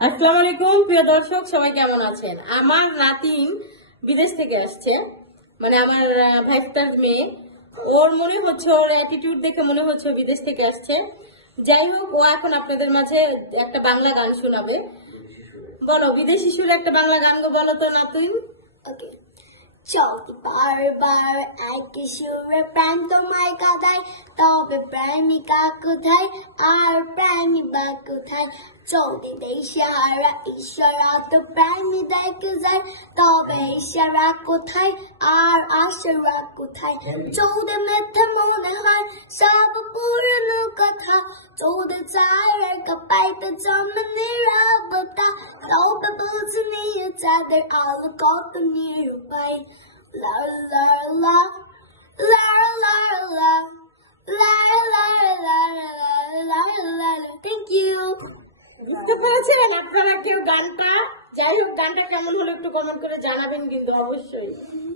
আসসালামু আলাইকুম প্রিয় দর্শক, সবাই কেমন আছেন? আমার নাতিন বিদেশ থেকে আসছে, মানে আমার ভাইস্টার মেয়ে। ওর মনে হচ্ছে, ওর অ্যাটিটিউড দেখে মনে হচ্ছে ও বিদেশ থেকে আসছে। যাই হোক, ও এখন আপনাদের মাঝে একটা বাংলা গান শোনাবে। বলো, বিদেশি সুরে একটা বাংলা গান গো, বলো তো নাতিন। ওকে, চলতি বারবার একই সুরে প্রাণ তোমায় কাঁদায়, তবে প্রেমিকা কোথায় আর প্রেমিকা কোথায়? চলতি দেশহারা ঈশ্বরা তো প্রেমী দেখে যায়, তবে ইশারা কোথায় আর আশারা কোথায়? চলতে মিথ্যে মনে হয় সব পুরনো কথা, চলতে চায় রেখা পাইতে জন্ম নিরাপত্তা, তবে বুঝে নিয়ে যাদের আলো কত নিরুপায়। La la la la la la la la la la la. Thank you. বুঝতে পেরেছেন আপনারা কেউ গানটা? যাই হোক, গানটা কেমন হলো একটু কমেন্ট করে জানাবেন কিন্তু অবশ্যই।